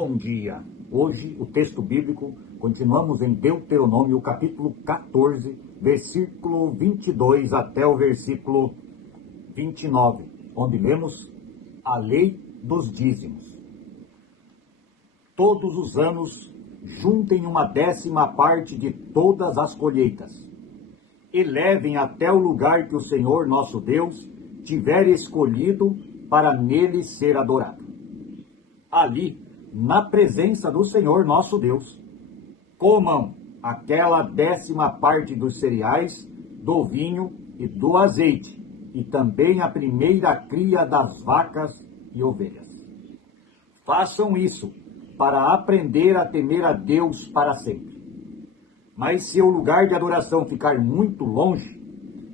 Bom dia! Hoje o texto bíblico, continuamos em Deuteronômio capítulo 14, versículo 22 até o versículo 29, onde lemos a lei dos dízimos. Todos os anos juntem 1/10 de todas as colheitas e levem até o lugar que o Senhor nosso Deus tiver escolhido para nele ser adorado. Ali, na presença do Senhor nosso Deus, comam aquela 10ª dos cereais, do vinho e do azeite, e também a primeira cria das vacas e ovelhas. Façam isso para aprender a temer a Deus para sempre. Mas se o lugar de adoração ficar muito longe,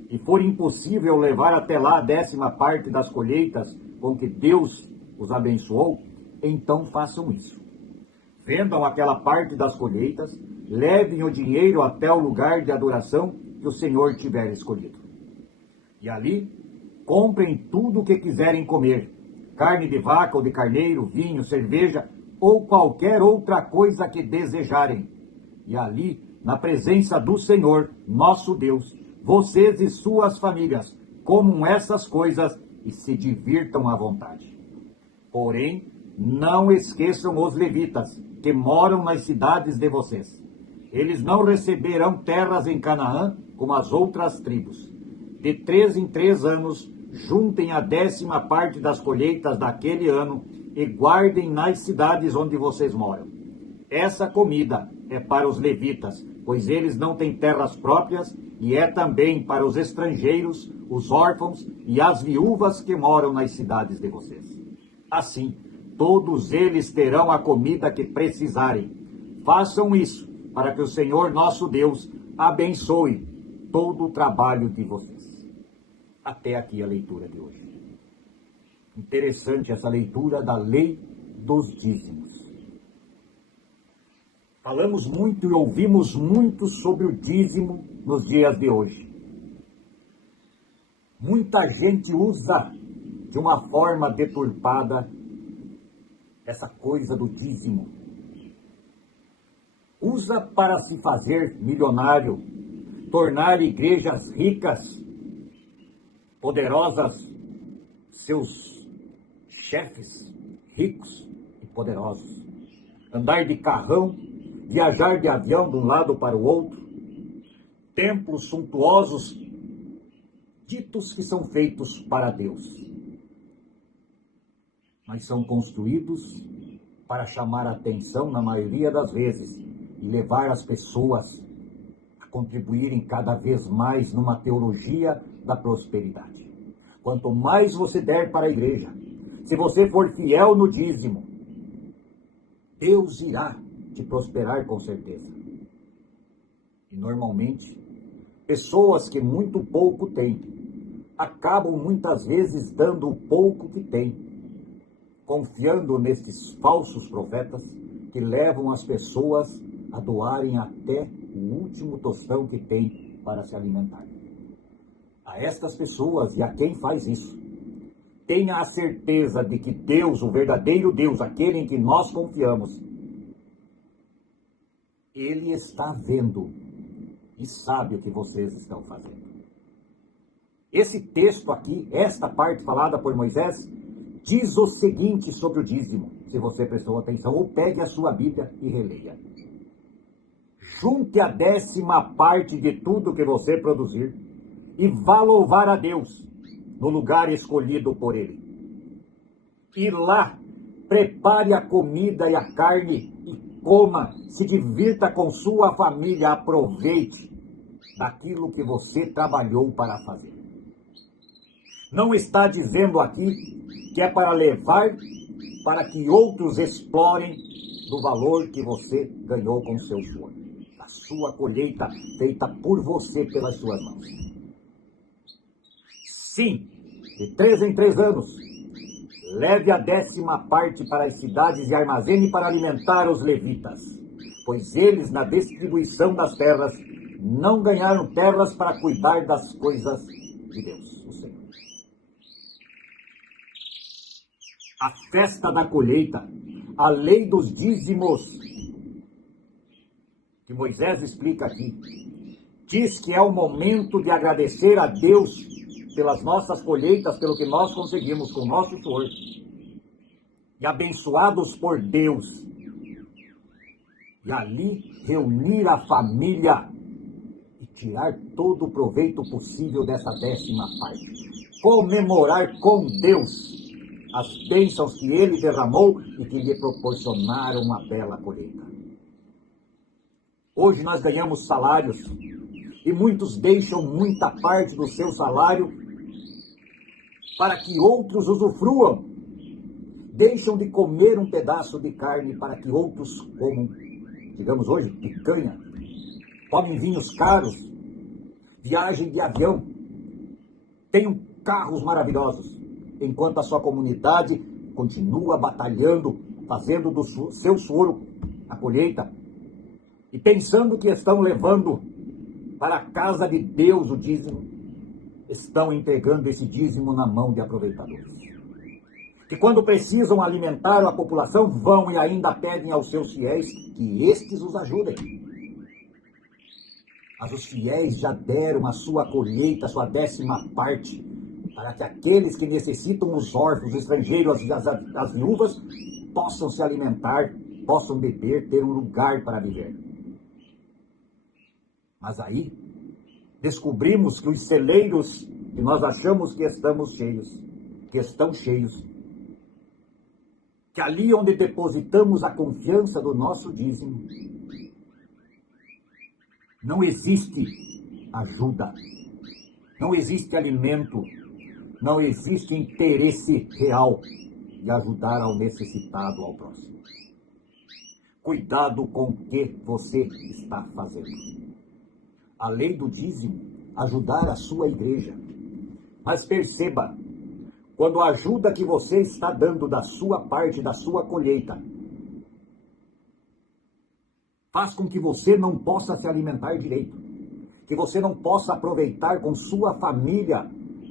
e for impossível levar até lá a 10ª das colheitas com que Deus os abençoou, então façam isso. Vendam aquela parte das colheitas, levem o dinheiro até o lugar de adoração que o Senhor tiver escolhido. E ali, comprem tudo o que quiserem comer, carne de vaca ou de carneiro, vinho, cerveja ou qualquer outra coisa que desejarem. E ali, na presença do Senhor, nosso Deus, vocês e suas famílias comam essas coisas e se divirtam à vontade. Porém, não esqueçam os levitas, que moram nas cidades de vocês. Eles não receberão terras em Canaã, como as outras tribos. De 3 em 3 anos, juntem a 10ª das colheitas daquele ano e guardem nas cidades onde vocês moram. Essa comida é para os levitas, pois eles não têm terras próprias, e é também para os estrangeiros, os órfãos e as viúvas que moram nas cidades de vocês. Assim, todos eles terão a comida que precisarem. Façam isso para que o Senhor nosso Deus abençoe todo o trabalho de vocês. Até aqui a leitura de hoje. Interessante essa leitura da lei dos dízimos. Falamos muito e ouvimos muito sobre o dízimo nos dias de hoje. Muita gente usa de uma forma deturpada essa coisa do dízimo. Usa para se fazer milionário, tornar igrejas ricas, poderosas, seus chefes ricos e poderosos, andar de carrão, viajar de avião de um lado para o outro, templos suntuosos, ditos que são feitos para Deus, mas são construídos para chamar a atenção, na maioria das vezes, e levar as pessoas a contribuírem cada vez mais numa teologia da prosperidade. Quanto mais você der para a igreja, se você for fiel no dízimo, Deus irá te prosperar com certeza. E normalmente, pessoas que muito pouco têm, acabam muitas vezes dando o pouco que têm, confiando nestes falsos profetas que levam as pessoas a doarem até o último tostão que tem para se alimentar. A estas pessoas e a quem faz isso, tenha a certeza de que Deus, o verdadeiro Deus, aquele em que nós confiamos, Ele está vendo e sabe o que vocês estão fazendo. Esse texto aqui, esta parte falada por Moisés, diz o seguinte sobre o dízimo, se você prestou atenção, ou pegue a sua Bíblia e releia. Junte a 10ª de tudo que você produzir e vá louvar a Deus no lugar escolhido por Ele. E lá, prepare a comida e a carne e coma, se divirta com sua família, aproveite daquilo que você trabalhou para fazer. Não está dizendo aqui que é para levar para que outros explorem do valor que você ganhou com seu suor, a sua colheita feita por você pelas suas mãos. Sim, de 3 em 3 anos, leve a 10ª para as cidades e armazene para alimentar os levitas, pois eles, na distribuição das terras, não ganharam terras para cuidar das coisas de Deus, o Senhor. A festa da colheita, a lei dos dízimos, que Moisés explica aqui, diz que é o momento de agradecer a Deus pelas nossas colheitas, pelo que nós conseguimos com o nosso suor, e abençoados por Deus, e ali reunir a família e tirar todo o proveito possível dessa 10ª parte. Comemorar com Deus as bênçãos que Ele derramou e que lhe proporcionaram uma bela colheita. Hoje nós ganhamos salários e muitos deixam muita parte do seu salário para que outros usufruam. Deixam de comer um pedaço de carne para que outros comam, digamos hoje, picanha. Comem vinhos caros, viagem de avião, tenham carros maravilhosos, enquanto a sua comunidade continua batalhando, fazendo do seu suor a colheita, e pensando que estão levando para a casa de Deus o dízimo, estão entregando esse dízimo na mão de aproveitadores. Que quando precisam alimentar a população, vão e ainda pedem aos seus fiéis que estes os ajudem. Mas os fiéis já deram a sua colheita, a sua 10ª parte, para que aqueles que necessitam, os órfãos, os estrangeiros, as viúvas, possam se alimentar, possam beber, ter um lugar para viver. Mas aí, descobrimos que os celeiros, que nós achamos que estamos cheios, que estão cheios, que ali onde depositamos a confiança do nosso dízimo, não existe ajuda, não existe alimento, não existe interesse real de ajudar ao necessitado, ao próximo. Cuidado com o que você está fazendo. A lei do dízimo, ajudar a sua igreja. Mas perceba, quando a ajuda que você está dando da sua parte, da sua colheita, faz com que você não possa se alimentar direito, que você não possa aproveitar com sua família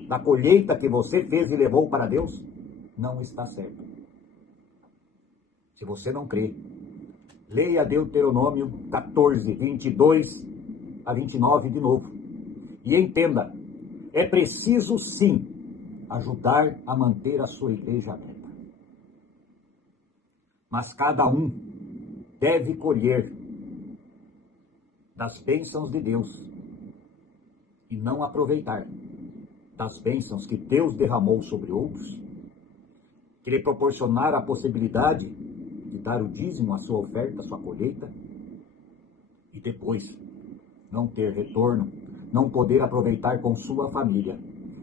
da colheita que você fez e levou para Deus, não está certo. Se você não crê, leia Deuteronômio 14, 22 a 29 de novo. E entenda, é preciso sim ajudar a manter a sua igreja aberta. Mas cada um deve colher das bênçãos de Deus e não aproveitar das bênçãos que Deus derramou sobre outros, que lhe proporcionaram a possibilidade de dar o dízimo, a sua oferta, a sua colheita, e depois não ter retorno, não poder aproveitar com sua família.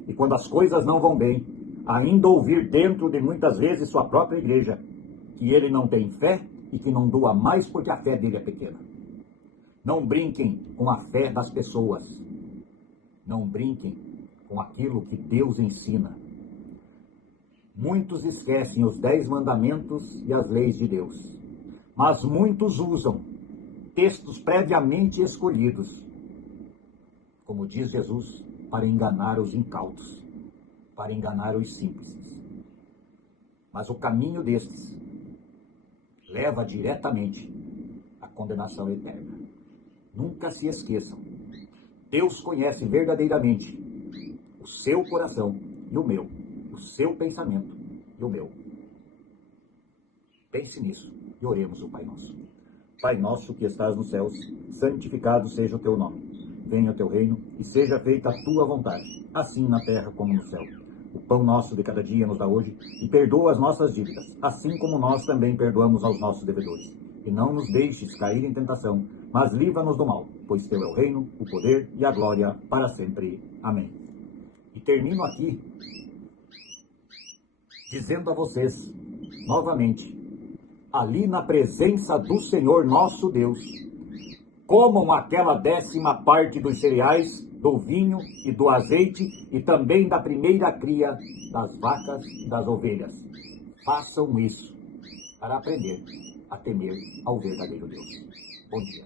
E quando as coisas não vão bem, ainda ouvir dentro de muitas vezes sua própria igreja que ele não tem fé e que não doa mais porque a fé dele é pequena. Não brinquem com a fé das pessoas. Não brinquem com aquilo que Deus ensina. Muitos esquecem os 10 mandamentos e as leis de Deus, mas muitos usam textos previamente escolhidos, como diz Jesus, para enganar os incautos, para enganar os simples. Mas o caminho destes leva diretamente à condenação eterna. Nunca se esqueçam, Deus conhece verdadeiramente o seu coração e o meu, o seu pensamento e o meu. Pense nisso e oremos o Pai Nosso. Pai nosso que estás nos céus, santificado seja o teu nome. Venha o teu reino e seja feita a tua vontade, assim na terra como no céu. O pão nosso de cada dia nos dá hoje e perdoa as nossas dívidas, assim como nós também perdoamos aos nossos devedores. E não nos deixes cair em tentação, mas livra-nos do mal, pois teu é o reino, o poder e a glória para sempre. Amém. E termino aqui dizendo a vocês, novamente, ali na presença do Senhor nosso Deus, comam aquela 10ª parte dos cereais, do vinho e do azeite e também da primeira cria das vacas e das ovelhas. Façam isso para aprender a temer ao verdadeiro Deus. Bom dia.